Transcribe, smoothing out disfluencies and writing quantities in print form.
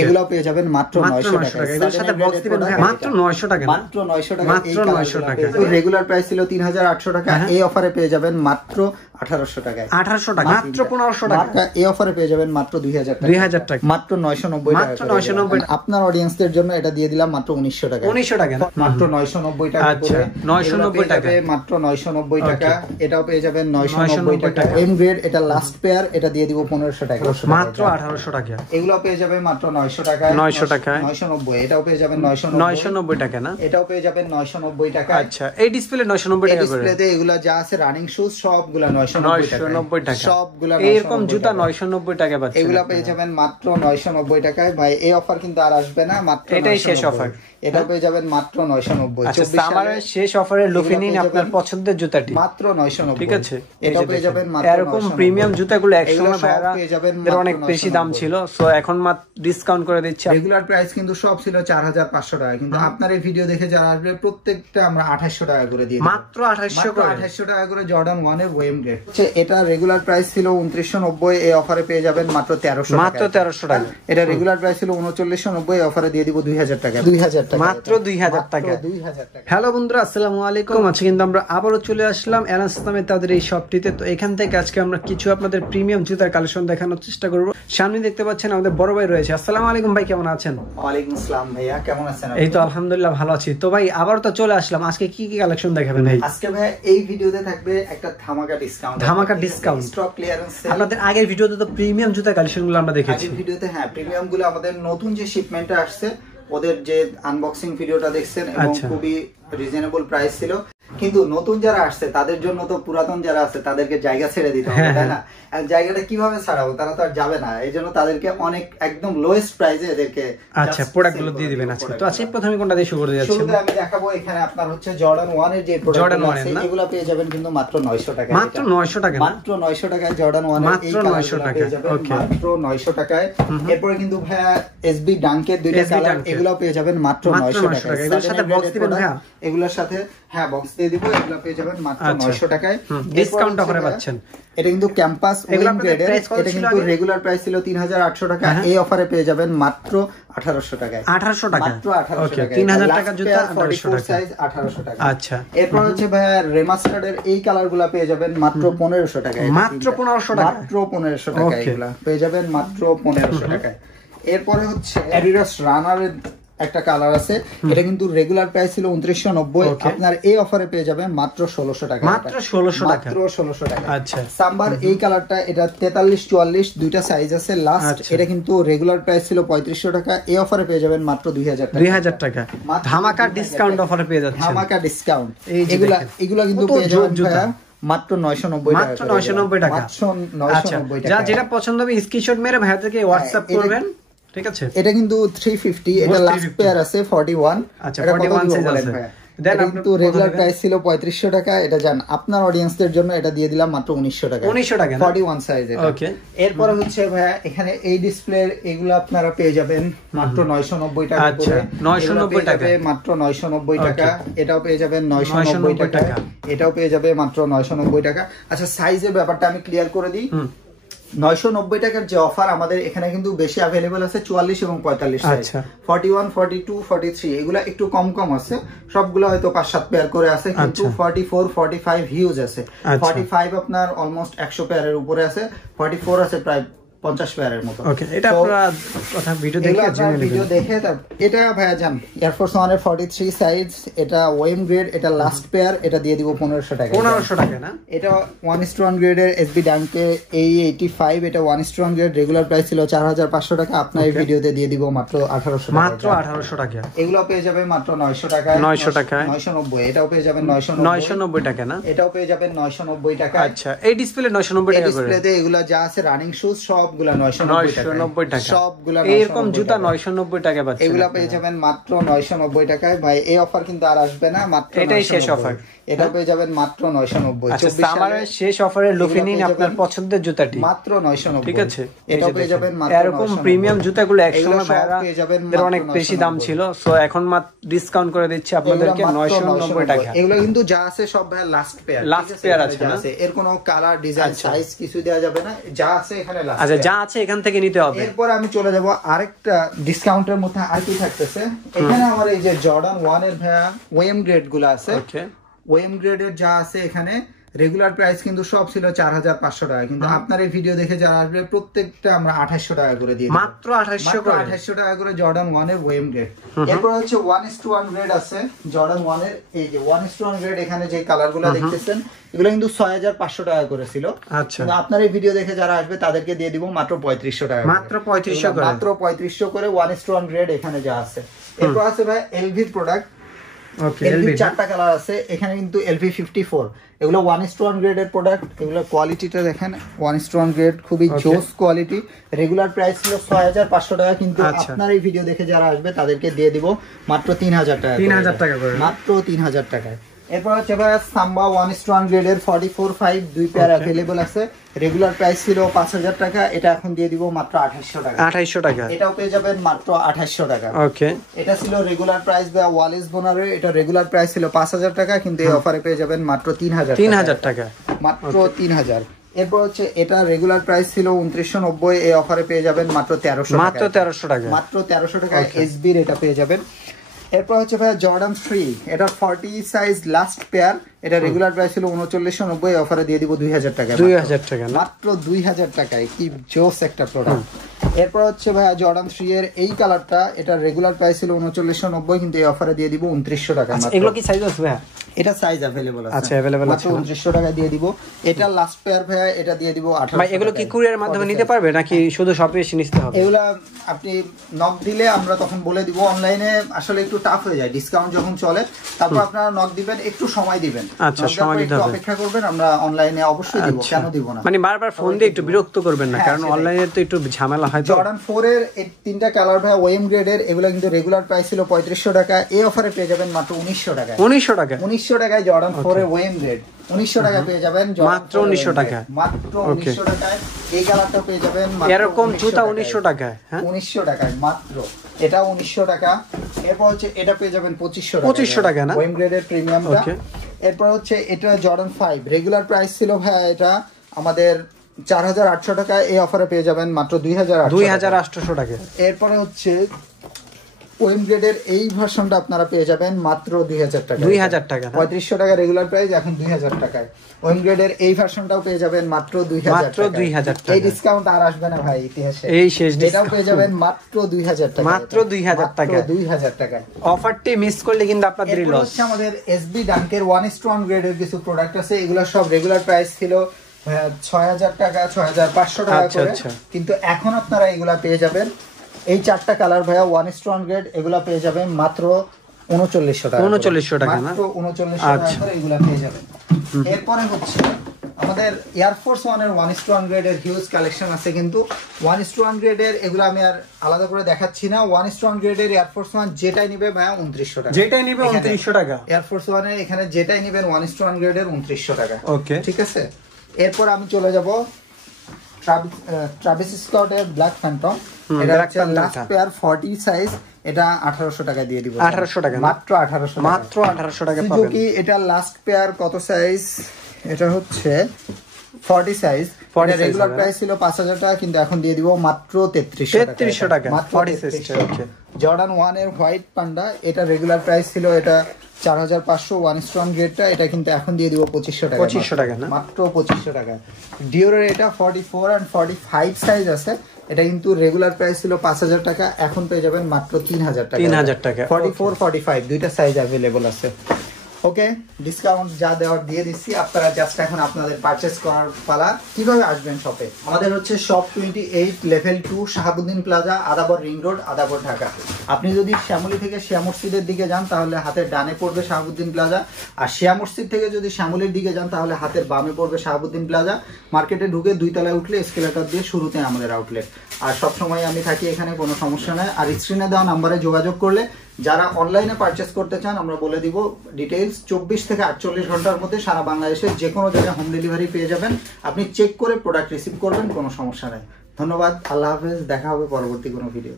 এগুলো পেয়ে যাবেন মাত্র 900 টাকা। এর সাথে বক্স দিবেন মাত্র 900 টাকা, মাত্র 900 টাকা। মাত্র 900 টাকা। রেগুলার প্রাইস ছিল 3800 টাকা, এই অফারে পেয়ে যাবেন মাত্র 1800 টাকায়। 1800 টাকা, মাত্র 1500 টাকা। এই অফারে পেয়ে যাবেন মাত্র 2000 টাকা, 2000 টাকা, মাত্র 990 টাকা, মাত্র 990। আপনার অডিয়েন্সদের জন্য এটা দিয়ে দিলাম মাত্র 1900 টাকা, 1900 টাকা, মাত্র 990 টাকা। আচ্ছা 990 টাকা, মাত্র 990 টাকা। এটাও পেয়ে যাবেন 990 টাকা। এম গ্রেড, এটা লাস্ট পেয়ার, এটা দিয়ে দিব 1500 টাকা, মাত্র 1800 টাকা। এগুলো পেয়ে যাবেন মাত্র 900 টাকা, 900 টাকা, 990। এটাও পেয়ে যাবেন 990 টাকা না, এটাও পেয়ে যাবেন 990 টাকা। আচ্ছা এই ডিসপ্লে 990 টাকা করে। ডিসপ্লেতে এগুলা যা আছে রানিং শুজ সবগুলা 990 টাকা, সবগুলা এরকম জুতা 990 টাকা পাচ্ছেন। এগুলা পেয়ে যাবেন মাত্র 990 টাকায়। ভাই এই অফার কিন্তু আর আসবে না, মাত্র এটাই শেষ অফার। এটা পেয়ে যাবেন মাত্র 990। আচ্ছা সামারের শেষ অফারে লুফে নিন আপনার পছন্দের জুতাটি মাত্র 990, ঠিক আছে। এটা পেয়ে যাবেন মাত্র এরকম প্রিমিয়াম জুতাগুলো একসময় ভাইরা এর অনেক বেশি দাম ছিল, সো এখন মাত্র ডিসকাউন্ট করে দিচ্ছি। রেগুলার প্রাইস কিন্তু সব ছিল 4500 টাকা, কিন্তু আপনার এই ভিডিও দেখে যারা আসবে প্রত্যেকটা আমরা 2800 টাকা করে দিয়ে মাত্র 2800 টাকা করে। জর্ডান 1 এর ওয়েম গ্রেড, এটা রেগুলার প্রাইস ছিল 2990, এই অফারে পেয়ে যাবেন মাত্র 1300 টাকা, মাত্র 1300 টাকা। এটা রেগুলার প্রাইস ছিল 3990, এই অফারে দিয়ে দিব 2000 টাকা, 2000 টাকা, মাত্র 2000 টাকা। হ্যালো বন্ধুরা, আসসালামু আলাইকুম। আজকে কিন্তু আমরা আবারও চলে আসলাম এনাস ইসলামের তাদের এই শপটিতে। তো এখান থেকে আজকে আমরা কিছু আপনাদের প্রিমিয়াম জুতার কালেকশন দেখানোর চেষ্টা করব। সামনে দেখতে পাচ্ছেন আমাদের বড় ভাই রয়েছে। আসসালামু আলাইকুম ভাই, কেমন আছেন? ওয়ালাইকুম আসসালাম ভাইয়া, কেমন আছেন? এই তো আলহামদুলিল্লাহ ভালো আছি। তো ভাই আবারও তো চলে আসলাম, আজকে কি কি কালেকশন দেখাবেন ভাই? আজকে ভাই এই ভিডিওতে থাকবে একটা ধামাকা ডিসকাউন্ট, ধামাকা ডিসকাউন্ট, স্টক ক্লিয়ারেন্স সেল। আপনাদের আগের ভিডিওতে তো প্রিমিয়াম জুতার কালেকশনগুলো আমরা দেখেছি। আগের ভিডিওতে হ্যাঁ প্রিমিয়াম গুলো আমাদের নতুন যে শিপমেন্টটা আসছে ওদের যে আনবক্সিং ভিডিওটা দেখছেন, এবং খুবই রিজনেবল প্রাইস ছিল। কিন্তু নতুন যারা আসছে তাদের জন্য তো পুরাতন যারা আছে তাদেরকে জায়গা ছেড়ে দিতে হবে, তাই না? আর জায়গাটা কিভাবে ছাড়াবো, তারা তো আর যাবে না। এই জন্য তাদেরকে অনেক একদম লোয়েস্ট প্রাইসে এদেরকে আচ্ছা প্রোডাক্টগুলো দিয়ে দিবেন। আচ্ছা তো আজকে প্রথমে কোনটা দিয়ে শুরু করতে যাচ্ছেন? শুরুতে আমি দেখাবো এখানে আপনার হচ্ছে জর্ডান 1 এর যে প্রোডাক্টগুলো আছে এগুলো পেয়ে যাবেন কিন্তু মাত্র 900 টাকায়, মাত্র 900 টাকা, মাত্র 900 টাকায় জর্ডান 1 এর এই কালারগুলো পেয়ে যাবেন মাত্র 900 টাকায়। এরপর কিন্তু ভাইয়া এসবি ডাঙ্কের দুইটা কালার, এগুলো পেয়ে যাবেন মাত্র 900 টাকায়। এর সাথে বক্স দিবেন ভাইয়া? এগুলোর সাথে হ্যাঁ বক্স দিয়ে দিব, এগুলো পেয়ে যাবেন মাত্র 900 টাকায়, ডিসকাউন্ট অফারে পাচ্ছেন। এটা কিন্তু ক্যাম্পাস ওয়েম গ্রেডের, এটা কিন্তু রেগুলার প্রাইস ছিল 3800 টাকা, এই অফারে পেয়ে যাবেন মাত্র 1800 টাকায়, 1800 টাকা, মাত্র 1800 টাকা, 3000 টাকা জুতা 1800 টাকা সাইজ 1800 টাকা। আচ্ছা এরপর হচ্ছে ভাইয়া রেমাস্টার্ডের এই কালারগুলো পেয়ে যাবেন মাত্র 1500 টাকায়, মাত্র 1500 টাকা, মাত্র 1500 টাকা, এগুলা পেয়ে যাবেন মাত্র 1500 টাকায়। এরপরে হচ্ছে অ্যাডিডাস রানারের একটা কালার আছে, এটা কিন্তু রেগুলার প্রাইস ছিল 2990, আপনার এই অফারে পেয়ে যাবেন মাত্র 1600 টাকা, মাত্র 1600 টাকা, মাত্র 1600 টাকা। আচ্ছা সাম্বার এই কালারটা, এটা 43 44 দুইটা সাইজ আছে লাস্ট, এটা কিন্তু রেগুলার প্রাইস ছিল 3500 টাকা, এই অফারে পেয়ে যাবেন মাত্র 2000 টাকা, 2000 টাকা ধামাকা ডিসকাউন্ট অফারে পেয়ে যাচ্ছেন, ধামাকা ডিসকাউন্ট। এগুলা কিন্তু পেয়ে যাবেন মাত্র 990 টাকা, মাত্র 990 টাকা, মাত্র 990 টাকা। যা যেটা পছন্দ হবে স্ক্রিনশট মেরে ভাইয়াদেরকে হোয়াটসঅ্যাপ করবেন, ঠিক আছে। এটা কিন্তু 350, এটা লাস্ট পেয়ার আছে 41। আচ্ছা 41 সাইজ আছে। এটা কিন্তু রেগুলার প্রাইস ছিল 3500 টাকা, এটা জান আপনার অডিয়েন্সদের জন্য এটা দিয়ে দিলাম মাত্র 1900 টাকা, 1900 টাকা 41 সাইজ এটা। ওকে এরপরে হচ্ছে ভাইয়া এখানে এই ডিসপ্লের এগুলো আপনারা পেয়ে যাবেন মাত্র 990 টাকা করে, আচ্ছা 990 টাকা, মাত্র 990 টাকা। এটাও পেয়ে যাবেন 990 টাকা, এটাও পেয়ে যাবে মাত্র 990 টাকা। আচ্ছা সাইজের ব্যাপারটা আমি ক্লিয়ার করে দিই। 990 টাকার যে অফার আমাদের এখানে কিন্তু বেশি अवेलेबल আছে 44 এবং 45 সাইজ, 41 42 43 এগুলা একটু কম কম আছে, সবগুলো হয়তো 5-7 পেয়ার করে আছে, কিন্তু 44 45 হিউজ আছে। 45 আপনার অলমোস্ট 100 পেয়ারের উপরে আছে, 44 আছে প্রায় 50 পেয়ারের মতো। ওকে এটা আপনারা কথা ভিডিও দেখে জেনে নেবেন, ভিডিও দেখে। এটা ভাইয়া জান এয়ারফোর্স 1 এর 43 সাইজ, এটা ওয়েম গ্রেড, এটা লাস্ট পেয়ার, এটা দিয়ে দিব 1500 টাকা, 1500 টাকা না। এটা 1:1 গ্রেডের এসবি ডাঙ্কে A85, এটা 1:1 গ্রেড, রেগুলার প্রাইস ছিল 4500 টাকা, আপনার এই ভিডিওতে দিয়ে দিব মাত্র 1800 টাকা, মাত্র 1800 টাকা। এগুলো পেয়ে যাবে মাত্র 900 টাকা, 900 টাকা, 990। এটাও পেয়ে যাবেন 990 টাকা না, এটাও পেয়ে যাবেন 990 টাকা। আচ্ছা এই ডিসপ্লে 990 টাকা করে। ডিসপ্লেতে এগুলো যা আছে রানিং শুজ সবগুলা 990 টাকা, সবগুলা এরকম জুতা 990 টাকা পাচ্ছেন। এগুলা পেয়ে যাবেন মাত্র 990 টাকায়। ভাই এই অফার কিন্তু আর আসবে না, মাত্র এটাই শেষ অফার। এটা পেয়ে যাবেন মাত্র 990। আচ্ছা সামারের শেষ অফারে লুফে নিন আপনার পছন্দের জুতাটি মাত্র 990, ঠিক আছে। এটা পেয়ে যাবেন মাত্র এরকম প্রিমিয়াম জুতাগুলো একসময় ভাইরা এর অনেক বেশি দাম ছিল, সো এখন মাত্র ডিসকাউন্ট করে দিচ্ছি আপনাদেরকে 990 টাকা। এগুলো কিন্তু যা আছে সব ভাই লাস্ট পেয়ার, লাস্ট পেয়ার আছে না, এর কোনো কালার ডিজাইন সাইজ কিছু দেওয়া যাবে না, যা আছে এখানে লাস্ট। আচ্ছা যা আছে এখান থেকে নিতে হবে। এরপর আমি চলে যাব আরেকটা ডিসকাউন্টের মধ্যে আর কি থাকতেছে। এখানে আমার এই যে জর্ডান 1 এর ভাইয়া ওএম গ্রেড গুলো আছে। ওএম গ্রেডের যা আছে এখানে রেগুলার প্রাইস কিন্তু সব ছিল 4500 টাকা, কিন্তু আপনার এই ভিডিও দেখে যারা আসবে প্রত্যেকটা আমরা 2800 টাকা করে দিয়ে মাত্র 2800 টাকা করে জর্ডান 1 এর ওএম গ্রেড। এরপর হচ্ছে 1:1 গ্রেড আছে জর্ডান 1 এর। এই যে 1:1 গ্রেড এখানে যে কালারগুলো দেখতেছেন এগুলো কিন্তু 6500 টাকা করে ছিল। কিন্তু আপনার এই ভিডিও দেখে যারা আসবে তাদেরকে দিয়ে দিব মাত্র 3500 টাকা, মাত্র 3500 করে, মাত্র 3500 করে 1:1 গ্রেড এখানে যা আছে। এরপর আছে ভাই এলভি প্রোডাক্ট। এলভি চারটা কালার আছে এখানে, কিন্তু এলভি 54 এগুলো 1:1 গ্রেডের প্রোডাক্ট। এগুলো কোয়ালিটিটা দেখেন 1:1 গ্রেড, খুবই জোস কোয়ালিটি। রেগুলার প্রাইস ছিল 6500 টাকা, কিন্তু আপনার এই ভিডিও দেখে যারা আসবে তাদেরকে দিয়ে দিব মাত্র 3000 টাকা, 3000 টাকা করে, মাত্র 3000 টাকায়। এরপর হচ্ছে ভাই সাম্বা 1:1 গ্রেডের 44-5 দুই পেয়ার अवेलेबल আছে। রেগুলার প্রাইস ছিল 5000 টাকা, এটা এখন দিয়ে দিব মাত্র 2800 টাকা। 2800 টাকা, এটাও পেয়ে যাবেন মাত্র 2800 টাকা। ওকে, এটা ছিল রেগুলার প্রাইস বা ওয়ালিস বোনারে, এটা রেগুলার প্রাইস ছিল 5000 টাকা, কিন্তু এই অফারে পেয়ে যাবেন মাত্র 3000 টাকা, মাত্র 3000। এরপর হচ্ছে এটা রেগুলার প্রাইস ছিল 2990, এই অফারে পেয়ে যাবেন মাত্র 1300 টাকা, মাত্র 1300 টাকা, মাত্র 1300 টাকা এসবির এটা পেয়ে যাবেন। এরপর হচ্ছে ভাই জর্ডান 3, এটা 40 সাইজ লাস্ট পেয়ার, এটা রেগুলার প্রাইস ছিল 3990, অফারে দিয়ে দিব 2000 টাকা, 2000 টাকা, মাত্র 2000 টাকায়। কি জোস একটা প্রোডাক্ট। এরপর হচ্ছে ভাই জর্ডান 3 এর এই কালারটা, এটা রেগুলার প্রাইস ছিল 3990, কিন্তু এই অফারে দিয়ে দিব 2900 টাকা। এগুলো কি সাইজ আছে ভাই? এটা সাইজ अवेलेबल আছে, আচ্ছা अवेलेबल আছে, 2900 টাকা দিয়ে দিব। এটা লাস্ট পেয়ার ভাই, এটা দিয়ে দিব 1800 ভাই। এগুলো কি কুরিয়ারের মাধ্যমে নিতে পারবে নাকি শুধু শপে এসে নিতে হবে? এগুলা আপনি নক দিলে আমরা তখন বলে দিব। অনলাইনে আসলে একটু টাফ হয়ে যায়, ডিসকাউন্ট যখন চলে তারপর আপনারা নক দিবেন, একটু সময় দিবেন, আচ্ছা সময় দিতে হবে, অপেক্ষা করবেন, আমরা অনলাইনে অবশ্যই দিব, কেন দিব না। মানে বারবার ফোন দিয়ে একটু বিরক্ত করবেন না, কারণ অনলাইনে তো একটু ঝামেলা হয়। জর্ডান 4 এর এই তিনটা কালার ভাই ওএম গ্রেডের, এগুলো কিন্তু রেগুলার প্রাইস ছিল 3500 টাকা, এই অফারে পেয়ে যাবেন মাত্র 1900 টাকা, 1900 টাকা, 1900 টাকায় জর্ডান 4 এর ওএম গ্রেড 1900 টাকা পেয়ে যাবেন, মাত্র 1900 টাকা, মাত্র 1900 টাকায়। এই কালারটা পেয়ে যাবেন এরকম জুতা 1900 টাকায়, হ্যাঁ 1900 টাকায় মাত্র, এটা 1900 টাকা। এরপর হচ্ছে এটা পেয়ে যাবেন 2500 টাকা না, ওএম গ্রেডের প্রিমিয়ামটা। এরপর হচ্ছে এটা জর্ডান 5, রেগুলার প্রাইস ছিল ভাই এটা আমাদের 4800 টাকা, এই অফারে পেয়ে যাবেন মাত্র 2800 টাকা। এরপরে হচ্ছে ওএম গ্রেডের এই ভার্সনটা আপনারা পেয়ে যাবেন মাত্র 2000 টাকা, 2000 টাকা, 3500 টাকা রেগুলার প্রাইস, এখন 2000 টাকায়। ওএম গ্রেডের এই ভার্সনটাও পেয়ে যাবেন মাত্র 2000 টাকা, মাত্র 2000 টাকা। এই ডিসকাউন্ট আর আসবে না ভাই ইতিহাসে, এই শেষ ডিসকাউন্ট। এটাও পেয়ে যাবেন মাত্র 2000 টাকা, মাত্র 2000 টাকা, 2000 টাকায়। অফারটি মিস করলে কিন্তু আপনাদেরই লস। হচ্ছে আমাদের এসবি ডাঙ্কের 1:1 গ্রেডের কিছু প্রোডাক্ট আছে, এগুলো সব রেগুলার প্রাইস ছিল 6000 টাকা, 6500 টাকা করে, কিন্তু এখন আপনারা এগুলা পেয়ে যাবেন এই চারটা কালার ভাইয়া 1:1 গ্রেড, এগুলা পেয়ে যাবেন মাত্র 3900 টাকা, 3900 টাকা না, মাত্র 3900 টাকা করে এগুলা পেয়ে যাবেন। এরপরে হচ্ছে আমাদের এয়ারফোর্স 1 এর 1:1 গ্রেডের হিউজ কালেকশন আছে, কিন্তু 1:1 গ্রেডের এগুলো আমি আর আলাদা করে দেখাচ্ছি না। 1:1 গ্রেডের এয়ারফোর্স 1 যেটাই নিবে ভাইয়া 2900 টাকা, যেটাই নিবে 2900 টাকা। এয়ারফোর্স 1 এর এখানে যেটাই নিবেন 1:1 গ্রেডের 2900 টাকা, ওকে ঠিক আছে। এরপর আমি চলে যাব ট্রাভিস স্কটের ব্ল্যাক ফ্যান্টম, এটা হচ্ছে লাস্ট পেয়ার 40 সাইজ, এটা 1800 টাকা দিয়ে দিব, 1800 টাকা, মাত্র 1800 টাকা, মাত্র 1800 টাকা পাবেন। সুজুকি এটা লাস্ট পেয়ার কত সাইজ, এটা হচ্ছে 40 সাইজ, এটা রেগুলার প্রাইস ছিল 5000 টাকা, কিন্তু এখন দিয়ে দিব মাত্র 3300 টাকা, মাত্র 3300 টাকা। ওকে, জর্ডান 1 এর হোয়াইট পান্ডা, এটা রেগুলার প্রাইস ছিল এটা 4500 1:1 গ্রেডটা, এটা কিন্তু এখন দিয়ে দিব 2500 টাকা, 2500 টাকা না, মাত্র 2500 টাকা। ডিওরের এটা 44 and 45 সাইজ আছে, এটা কিন্তু রেগুলার প্রাইস ছিল 5000 টাকা, এখন পেয়ে যাবেন মাত্র 3000 টাকা, 3000 টাকা। 44 45 দুইটা সাইজ अवेलेबल আছে। ওকে, ডিসকাউন্ট যা দেওয়ার দিয়ে দিচ্ছি, আপনারা জাস্ট এখন আপনাদের পারচেজ করার পালা। কিভাবে আসবেন শপে? আমাদের হচ্ছে shop 28 level 2 Shahabuddin plaza, Adabor ring road, Adabor, Dhaka. আপনি যদি শ্যামলী থেকে শিয়া মসজিদের দিকে যান তাহলে হাতের ডানে পড়বে শাহাবুদ্দিন প্লাজা, আর শিয়া মসজিদ থেকে যদি শ্যামলীর দিকে যান তাহলে হাতের বামে পড়বে শাহাবুদ্দিন প্লাজা। মার্কেটে ঢুকে 2 তলায় উঠলে এসকেলেটর দিয়ে শুরুতে আমাদের আউটলেট, আর সবসময় আমি থাকি এখানে, কোনো সমস্যা নেই। আর স্ক্রিনে দেওয়া নাম্বারে যোগাযোগ করলে যারা অনলাইনে পারচেস করতে চান আমরা বলে দিব ডিটেইলস, 24 থেকে 48 ঘন্টার মধ্যে সারা বাংলাদেশে যে কোনো জায়গায় হোম ডেলিভারি পেয়ে যাবেন। আপনি চেক করে প্রোডাক্ট রিসিভ করবেন, কোনো সমস্যা নেই। ধন্যবাদ, আল্লাহ হাফেজ, দেখা হবে পরবর্তী কোনো ভিডিও।